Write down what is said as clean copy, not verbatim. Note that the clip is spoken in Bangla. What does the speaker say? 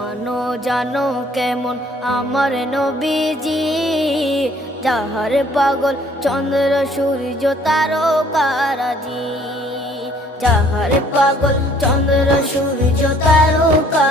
মানো জানো কেমন আমার নবীজি, যাহার পাগল চন্দ্র সূর্য তারকারাজি, যাহার পাগল চন্দ্র সূর্য তারকা